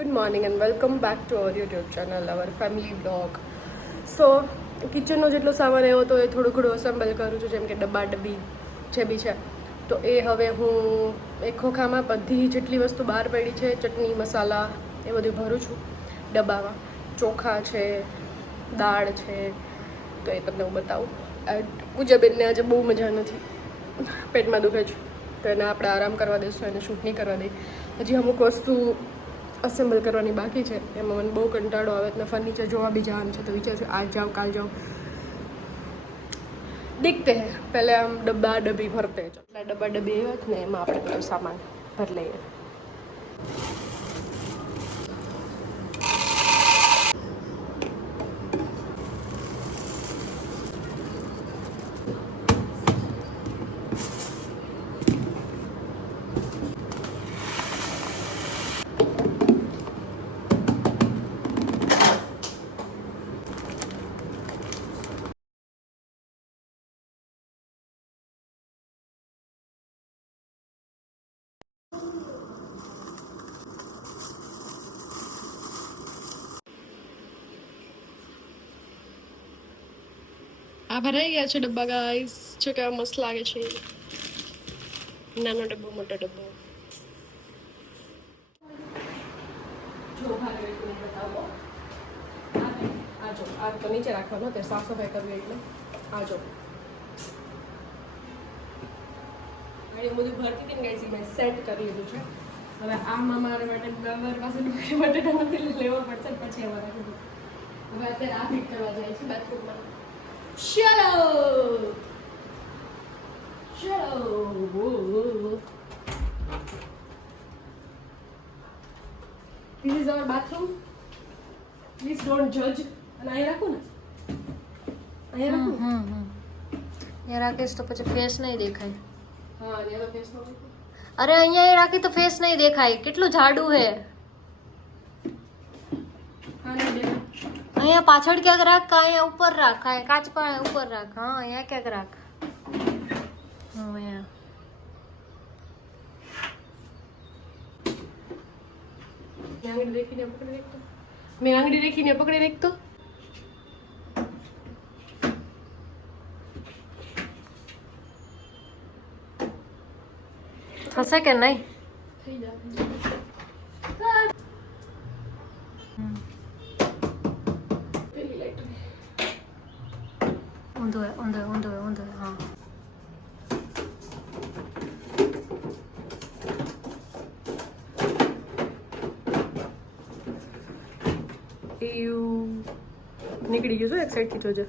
Good morning and welcome back to our YouTube channel, our family vlog. સો કિચનનો જેટલો સામાન આવ્યો હતો એ થોડું ઘણું અસેમ્બલ કરું છું, જેમ કે ડબ્બા ડબ્બી જે બી છે. તો એ હવે હું એક ખોખામાં બધી જેટલી વસ્તુ બહાર પડી છે, ચટણી મસાલા એ બધું ભરું છું ડબ્બામાં. ચોખા છે, દાળ છે, તો એ તમને હું બતાવું. પૂજાબેનને આજે બહુ મજા નથી, પેટમાં દુખે છે, તો એને આપણે આરામ કરવા દઈશું, એને શૂટ નહીં કરવા દઈએ. હજી અમુક વસ્તુ અસેમ્બલ કરવાની બાકી છે, એમાં મને બહુ કંટાળો આવે. એટલે ફર્નિચર જોવા બી જવાનું છે, તો વિચારશું આજ જાઉં કાલ જાઉં, દેખતે હે. પહેલે આમ ડબ્બા ડબ્બી ભરતે છે, એટલે ડબ્બા ડબ્બી આવ્યા જ ને એમાં આપણે બધો સામાન ભરી લઈએ. આ ભરાઈ ગયા છે ડબ્બા ગાઈસ, જો કેવા મસ્ત લાગે છે. નાનો ડબ્બો, મોટો ડબ્બો. જો ભારે બતાવો. આ જો આ તો નીચે રાખવાનો, તે સાફ સફાઈ કરવી એટલે આ જો આ બધું ભરતી હતી ને ગાઈસ, મેં સેટ કરી લીધું છે. હવે આમાં મારા માટે ગવર પાસે બટેટાનો તેલ લેવો પડશે, પછી એમાં રાખી દઉં. હવે અત્યારે આ ફિટ કરવા જાય છે બાથરૂમમાં. ચલો This is our bathroom. Please don't judge. અને અહીંયા રાખું ને, અહીંયા રાખું. અહીંયા રાખીશ તો પછી ફેસ નહીં દેખાય. હા, અહીંયા ફેસ નો. અરે અહીંયા રાખી તો ફેસ નહીં દેખાય. કેટલું જાડું હે. અહીંયા પાછળ ક્યાંક રાખ, કા અહીંયા ઉપર રાખ, કા કાચ પર ઉપર રાખ. હા, અહીંયા ક્યાંક રાખ. હા, અહીંયા આંગળી રેખીને પકડી રાખતો. મેં આંગળી રેખીને પકડી રાખતો. થશે કે નહીં? થઈ જાય. ઊંધો ઊંધો ઊંધો ઊંધો. હા, નીકળી ગયું છે એક સાઈડ થી, જોજે.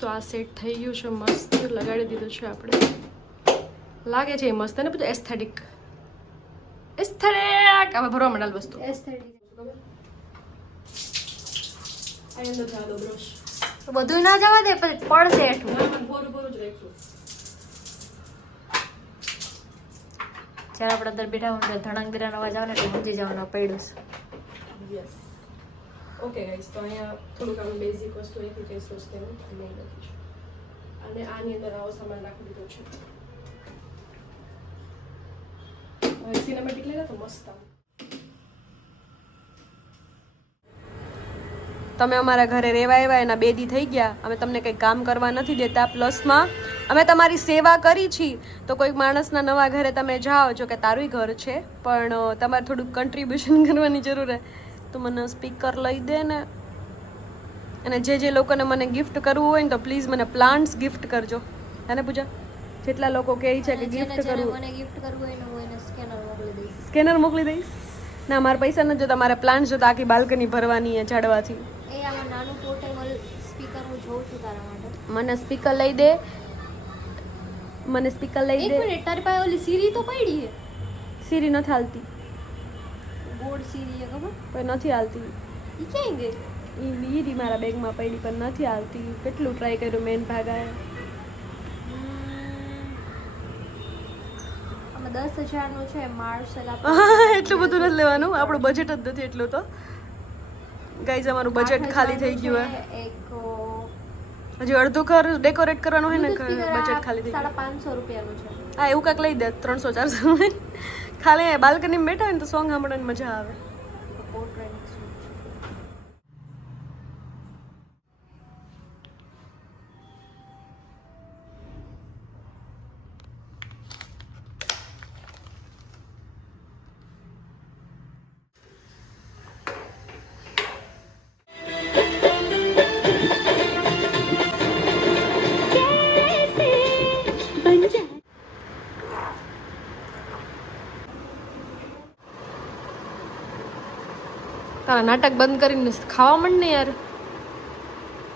તો આ સેટ થઈ ગયું છે, મસ્ત લગાડી દીધું છે આપણે. લાગે છે એ મસ્ત ને બધું એસ્થેટિક. હવે ભરવા માંડાલ વસ્તુ. બધું ના જવા દે, પછી પડશે હેઠું. જ્યારે આપણે અંદર બેઠા હોય ધડાંગ બિરાનો અવાજ આવે ને એટલે સમજી જવાનું પડ્યું છે. યસ. ઓકે ગાઈસ, તો અહીંયા થોડુંક આમ બેઝિક વસ્તુ અહીંથી ફેસ વોશ તેનું લઈ લીધું છે, અને આની અંદર આવો સામાન રાખી દીધો છે. હવે સિનેમેટિક લઈ લે તો મસ્ત આવે. તમે અમારા ઘરે રહેવા આવ્યા એના 2 દી થઈ ગયા. અમે તમને કંઈ કામ કરવા નથી દેતા, પ્લસમાં અમે તમારી સેવા કરી છીએ. તો કોઈક માણસના નવા ઘરે તમે જાઓ છો, કે તારું ઘર છે પણ તમારે થોડુંક કન્ટ્રીબ્યુશન કરવાની જરૂર છે, તો મને સ્પીકર લઈ દે ને. અને જે લોકોને મને ગિફ્ટ કરવું હોય ને તો પ્લીઝ મને પ્લાન્ટ્સ ગિફ્ટ કરજો. હે પૂજા? જેટલા લોકો કહે છે કે ગિફ્ટ કરવું, મને ગિફ્ટ કરવું હોય ને હું એને સ્કેનર મોકલી દઈશ. સ્કેનર મોકલી દઈશ. ના, મારા પૈસા નથી જોતા, મારે પ્લાન્ટ્સ જોતા. આખી બાલ્કની ભરવાની છે ઝાડવાથી. એ આમાં નાનું પોર્ટેબલ સ્પીકર હું જોઉં છું તારા માટે. મને સ્પીકર લઈ દે, મને સ્પીકર લઈ દે. એક મિનિટ, તારી પાસે ઓલી સીરી તો પડી છે. સીરી નથી હાલતી. બોર્ડ સીરી છે ખબર? પણ નથી હાલતી. ઈ ક્યાં ગઈ? એ બીજી મારા બેગમાં પડી પણ નથી હાલતી. કેટલું ટ્રાય કર્યું, મેન ભાગાએ. આમાં 10,000 નું છે માર્શલ. એટલું બધું નથી લેવાનું, આપણું બજેટ જ નથી એટલું. તો ગાઈઝ અમારું બજેટ ખાલી થઈ ગયું હે. એક હજી અડધું ઘર ડેકોરેટ કરવાનું હોય ને બજેટ ખાલી થઈ 550 રૂપિયાનું છે. હા એવું કાંઈક લઈ દે 300-400 ખાલી બાલ્કનીમાં બેઠા હોય ને તો સોંગ સાંભળવાની મજા આવે. તારા નાટક બંધ કરીને ખાવા માંડ ને યાર.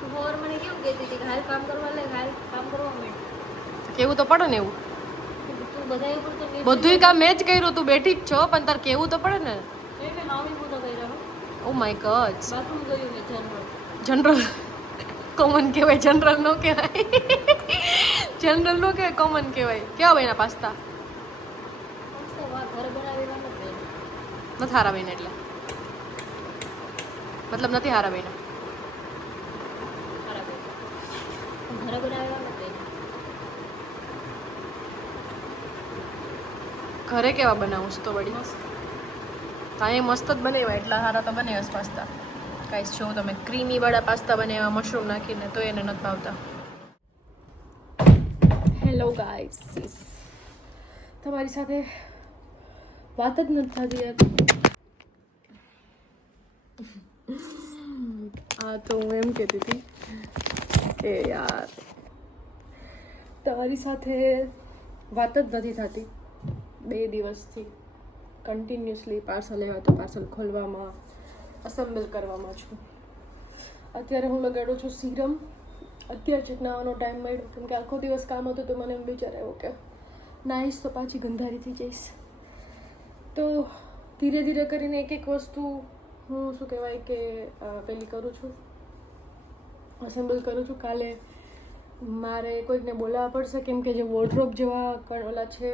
તું હોર મને કેવું કહેતી હતી કે હાલ કામ કરવા લે, હાલ કામ કરવા માંડ. કેવું તો પડે ને એવું. તું બધાય ઉપર તો બધુંય કામ મેં જ કર્યું, તું બેઠી જ છો પણ તાર કેવું તો પડે ને. મેં નામી પૂતો કર્યો. Oh my God. બાથરૂમ ગયું મેં જનરલ કોમન કહેવાય, જનરલ નો કહેવાય. જનરલ નો કહેવાય, કોમન કહેવાય. કેવા બન્યા પાસ્તા? ઘર બનાવેલા નથી. નથી હારા બન્યા એટલે મતલબ નથી હારા બન્યા. ઘર બનાવેલા નથી. ઘરે કેવા બનાવું છું તો વળી કાંઈ મસ્ત જ બનાવ્યા, એટલા સારા તો બનાવ્યા પાસ્તા. કાંઈ જો તમે ક્રીમી વાળા પાસ્તા બનાવ્યા મશરૂમ નાખીને તો એને નથી ભાવતા. હેલો ગાઈસ, તમારી સાથે વાત જ નથી થતી યાર. હા તો હું એમ કહેતી હતી કે યાર તમારી સાથે વાત જ નથી થતી 2 દિવસથી કન્ટિન્યુઅસલી. પાર્સલ આવ્યા તો પાર્સલ ખોલવામાં, અસેમ્બલ કરવામાં છું. અત્યારે હું લગાડું છું સીરમ. અત્યારે જ નાવાનો ટાઈમ મળ્યો કેમ કે આખો દિવસ કામ હતું તો મને એમ વિચાર આવ્યો કે નાઈશ તો પાછી ગંધારી થઈ જઈશ. તો ધીરે ધીરે કરીને એક એક વસ્તુ હું શું કહેવાય કે પેલી કરું છું, અસેમ્બલ કરું છું. કાલે મારે કોઈકને બોલાવવા પડશે કેમ કે જે વોર્ડરોબ જેવા ઓલા છે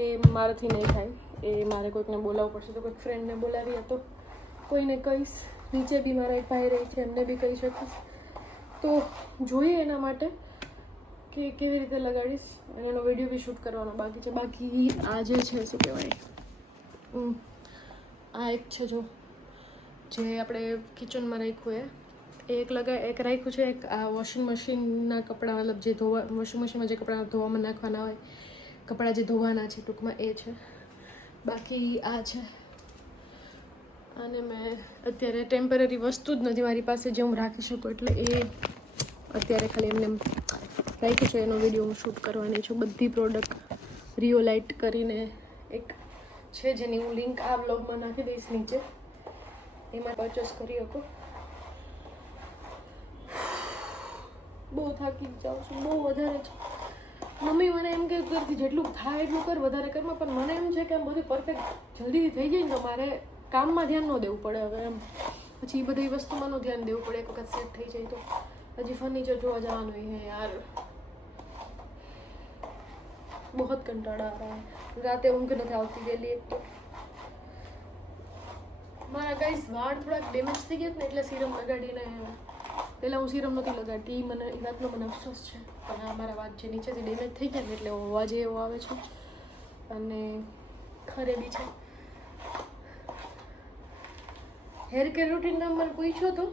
એ મારાથી નહીં થાય. એ મારે કોઈકને બોલાવવું પડશે. તો કોઈક ફ્રેન્ડને બોલાવી તો કોઈને કહીશ. નીચે બી મારા એક ભાઈ રહી છે, એમને બી કહી શકીશ. તો જોઈએ એના માટે કે કેવી રીતે લગાડીશ અને એનો વિડીયો બી શૂટ કરવાનો બાકી છે. બાકી આ જે છે શું કહેવાય, આ એક છે જો જે આપણે કિચનમાં રાખ્યું એ એક રાખ્યું છે. એક આ વોશિંગ મશીનના કપડાં, મતલબ જે વોશિંગ મશીનમાં જે કપડાં ધોવામાં નાખવાના હોય, કપડાં જે ધોવાના છે ટૂંકમાં એ છે. બાકી આ છે. અને મેં અત્યારે ટેમ્પરરી વસ્તુ જ નથી મારી પાસે જે હું રાખી શકું, એટલે એ અત્યારે ખાલી એમને રાખ્યું છે. એનો વિડીયો હું શૂટ કરવાની છું. બધી પ્રોડક્ટ રિયોલાઇટ કરીને એક છે જેની હું લિંક આ બ્લોગમાં નાખી દઈશ નીચે, એમાં પરચેસ કરી શકો. બહુ થાકી જાઉં છું, બહુ વધારે છે. મમ્મી મને એમ કે કરતી જેટલું થાય એટલું કર, વધારે કરમાં, પણ મને એમ છે કે આમ બધું પરફેક્ટ જલ્દીથી થઈ જાય ને તો મારે કામમાં ધ્યાન ન દેવું પડે હવે એમ. પછી એ બધી વસ્તુમાં ધ્યાન દેવું પડે. એક વખત સેટ થઈ જાય તો. હજી ફર્નિચર જોવા જવાનું હે યાર, બહુ કંટાળા આ રહા. રાતે ઊંઘ નથી આવતી વહેલી. એક તો મારા ગાઈસ વાળ થોડાક ડેમેજ થઈ ગયા ને એટલે સીરમ લગાડીને, પહેલાં હું સીરમ નથી લગાડતી. મને એ વાતનો મને અફસોસ છે, પણ આ મારા વાત જે નીચેથી ડેમેજ થઈ ગયા ને એટલે અવાજ એવો આવે છે અને ખરે બી છે. હેર કેર રૂટીનમાં મને પૂછ્યો હતો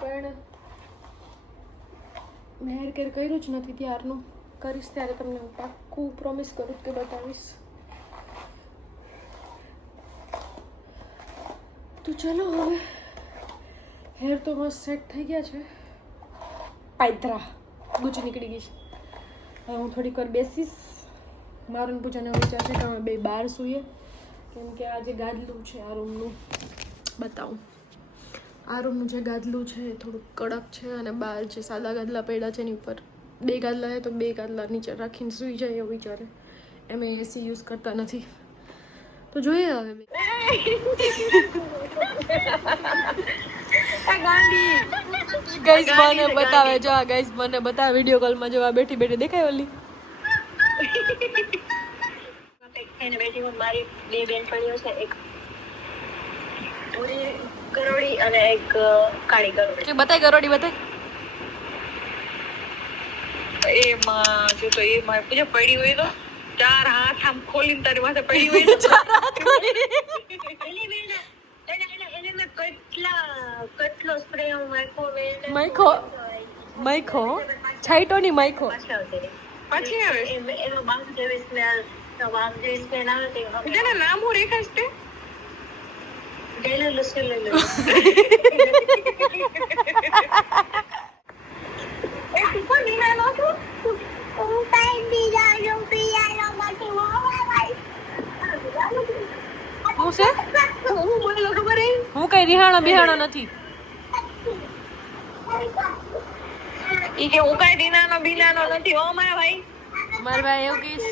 પણ મેં હેર કેર કર્યું જ નથી ત્યારનું. કરીશ ત્યારે તમને હું પાક્કું પ્રોમિસ કરું કે બતાવીશ. તો ચલો હવે હેર તો મસ્ત સેટ થઈ ગયા છે. પાયત્રા ગુચ નીકળી ગઈ છે. હવે હું થોડીક વાર બેસીશ. મારું પૂજાને વિચાર છે કે અમે બે બહાર સૂઈએ કેમ કે આ જે ગાદલું છે આ રૂમનું બતાવું. આ રૂમનું જે ગાદલું છે એ થોડુંક કડક છે અને બહાર જે સાદા ગાદલા પડ્યા છે એની ઉપર 2 ગાદલા છે તો 2 ગાદલા નીચે રાખીને સૂઈ જાય એવું વિચારે. એમ એસી યુઝ કરતા નથી તો જોઈએ હવે. ગાઈસ મને બતાવે જો, આ ગાઈસ મને બતાવે વિડિયો કોલમાં જો આ બેઠી બેઠી દેખાય ઓલી એને બેઠી હું મારી 2 બેનપણીઓ છે, એક પૂરી ગરોડી અને એક કાળી ગરોડી. કે બતાય ગરોડી બતાય. એમાં જો તો એમાં પૂજા પડી હોય તો 4 હાથ આમ ખોલીને તારી માથે પડી હોય તો એને મેં કેટલો સ્પ્રે હું માઈખો છાઈટો ની માઈખો પછી આવે એમાં બામ જેવી સ્મેલ તો બામ જેવી સ્મેલ આવે તે જેના નામ હું રેખાશ તે ગેલો લસલ લે એ તું નીના નો તું કાઈ બીજા પિયાનો બાકી મોવાય હું છે હું બોલો ખબર હે હું કઈ રિહાણો બિહાણો નથી ઈ કે હું કાઈ દીનાનો બિનાનો નથી ઓ મારા ભાઈ મારા ભાઈ એવું કહીશ